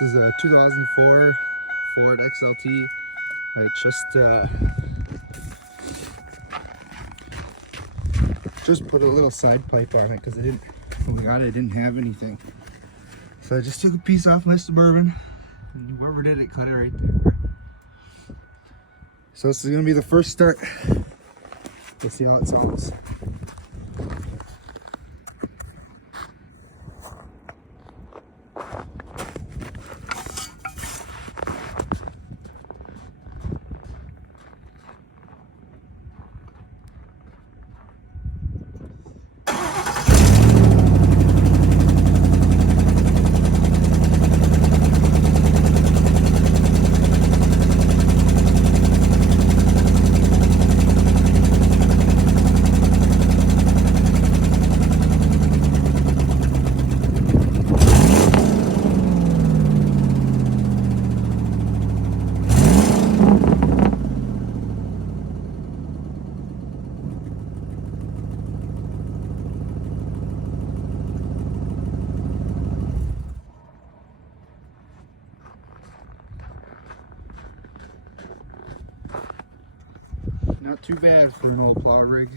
This is a 2004 Ford XLT. I just put a little side pipe on it because I didn't. When we got it, I didn't have anything. So I just took a piece off my Suburban, and whoever did it cut it right there. So this is gonna be the first start. We'll see how it sounds. Not too bad for an old plow rig.